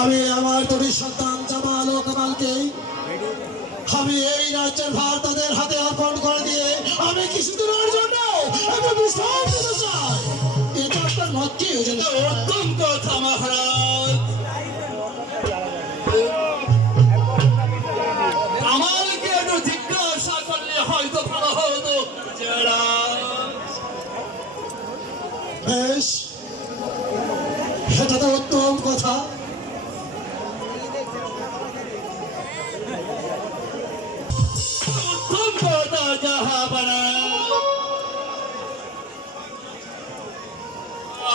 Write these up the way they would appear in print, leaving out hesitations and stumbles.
আমি আমার দুটি সন্তান জামাল ও কামালকে আমি এই রাজ্যের ভার তাদের হাতে অর্পণ করে দিয়ে আমি কিছুদিনের জন্য একটু বিশ্রাম নিতে চাই। এটা আপনার মত কি? উত্তম কথা মহারাজ। আমাকে একটু জিজ্ঞাসা করলে হয়তো ভালো হতো। বেশ, এটা তো উত্তম কথা। উত্তম কথা জাহাপানা।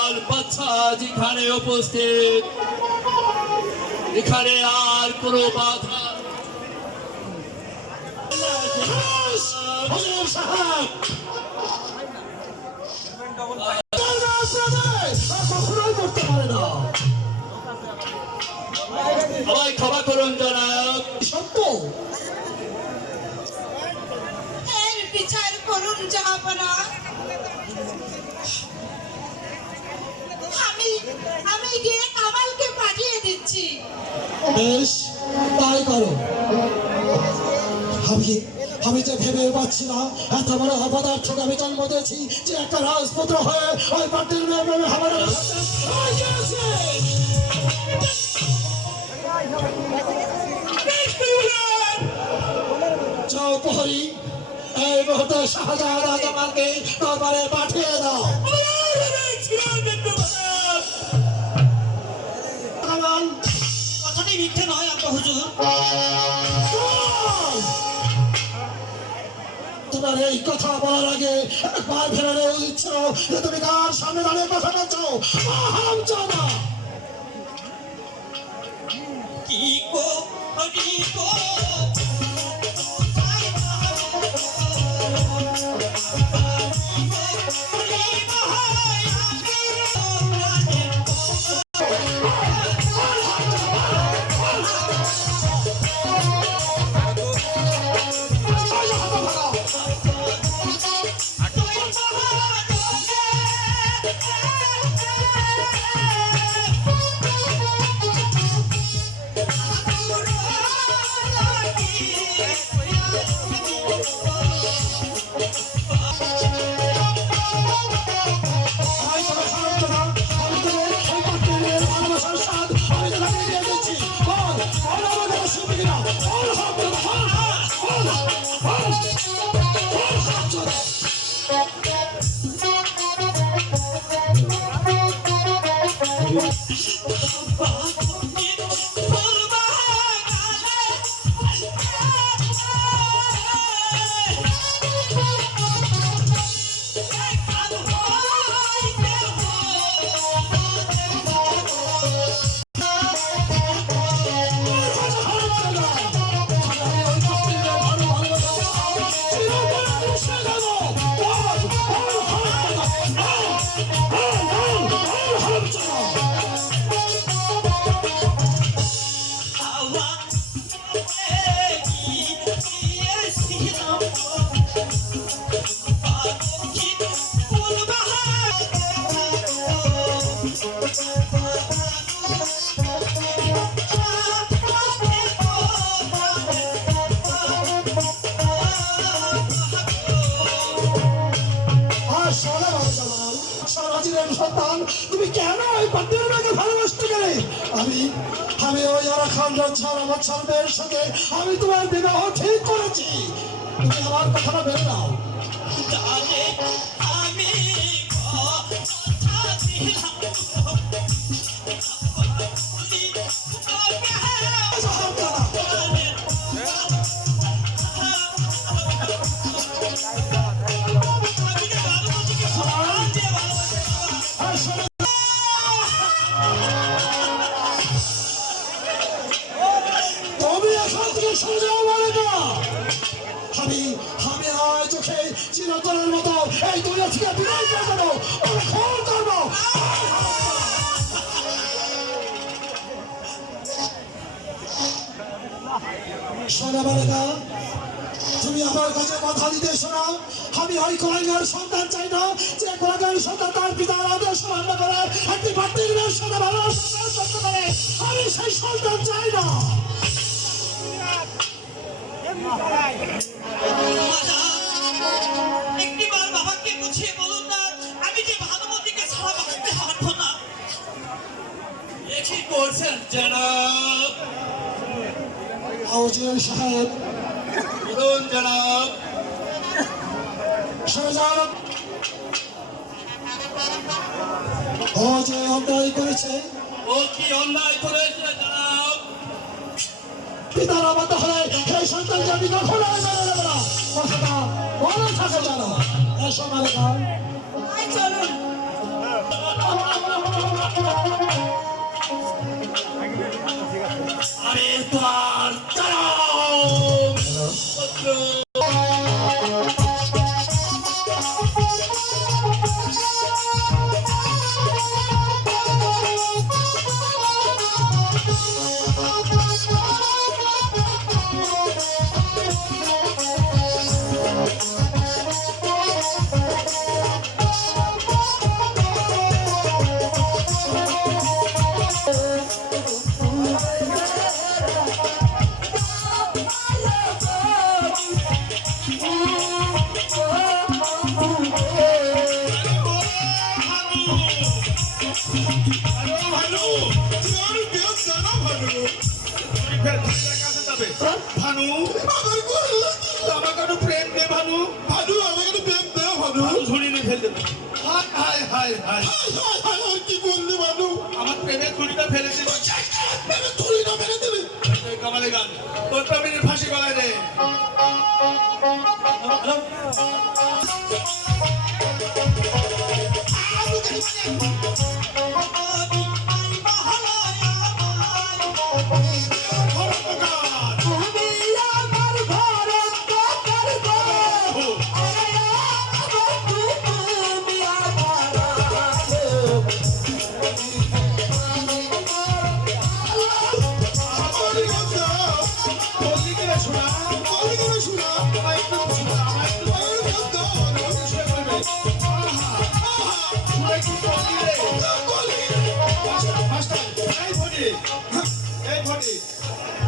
আর বাচ্চা যেখানে উপস্থিত, এখানে আর কোনো বাধা। হুজুর সাহেব, কখনোই করতে পারে না। আমায় ক্ষমা করুন জনাব। সত্য এর বিচার করুন জাহাপনা। আমি গিয়ে কামালকে পাঠিয়ে দিচ্ছি। বেশ, তাই করো। আমি যে ভেবে পাচ্ছি না এত বড় অপদার্থকে আমি জন্ম দিয়েছি যে একটা রাজপুত্র হয়ে ওই পার্টির চৌপহরি এই মুহূর্তে শাহজাহান জামালকে দরবারে পাঠিয়ে দাও। কথাটি মিথ্যে নয় আব্বা হুজুর। তোমার এই কথা বলার আগে একবার ভেবে নেওয়া উচিত ছিল যে তুমি কার সামনে দাঁড়িয়ে কথা বলছো। হারামজাদা! কি কো কি কো তুমি কেন ওই পাত্রীকে ভালোবাসতে গেলে? আমি ওই আরাখান রাজ্যের সঙ্গে আমি তোমার বিবাহ ঠিক করেছি। তুমি আমার কথাটা বের নাও। আমি চোখে চিরতরের মতো এই দুনিয়া থেকে বিদায় করে দেবো, খবর করবো। সোনা বালিকা, তুমি আমার কাছে কথা দিতে শোনো, আমি ওই কোলাঙ্গার সন্তান চাই না, যে কোলাঙ্গার সন্তান তার পিতার আদেশ মান্য করে একটি বাড়ির মেয়ের সাথে ভালো সন্তান জন্ম করে, আমি সেই সন্তান চাই না। রাজা, একটিবার বাবাকে বুঝিয়ে বলুন না, আমি যে ভানুমতিকে ছাড়া বাঁচতে পারবো না। এ কি করছেন জনাব? আউজির সাহেব, বলুন জনাব। শাহজাহান ও যে অন্যায় করেছে, ও কি অন্যায় করেছে জনাব? পিতার অবাধ্য হলে সেই সন্তানকে আমি কখনো মেনে নেব না। কথাটা মনে থাকে জানো। এসো মালিকা। তাই চলুন। আরে তোমার চরম শত্রু। ভানু আমাকে একটু প্রেম দে ভানু, ভানু আমাকে একটু প্রেম দে ভানু, ঝুড়ি নিয়ে ফেল দেবে। হায় হায় হায় হায় কি বললি ভানু, আমার প্রেমের ঝুড়িটা ফেলে দিল। প্রেমের ঝুড়িটা ফেলে দিবি কামালে গান, তোর প্রেমের ফাঁসি গলায় দে।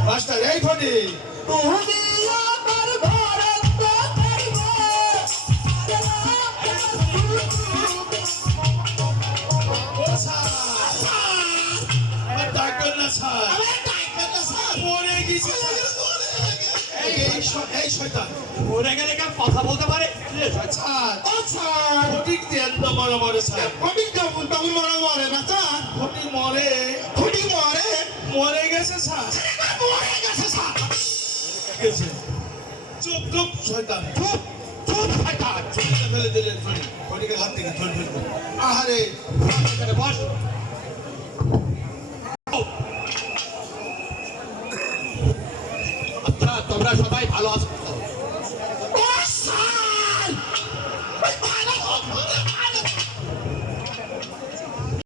মাস্টার এই ফটি কথা বলতে পারে ফটিক তেল মরে মরে ফটিক মরে মরে না স্যার, ফটিক মরে, ফটিক মরে মরে গেছে স্যার, মরে গেছে স্যার। চুপ চুপ শয়তান, চুপ চুপ শয়তান, ফেলে দিলেন ফটিকের হাত থেকে ধরে ফেলবেন। আহারে বস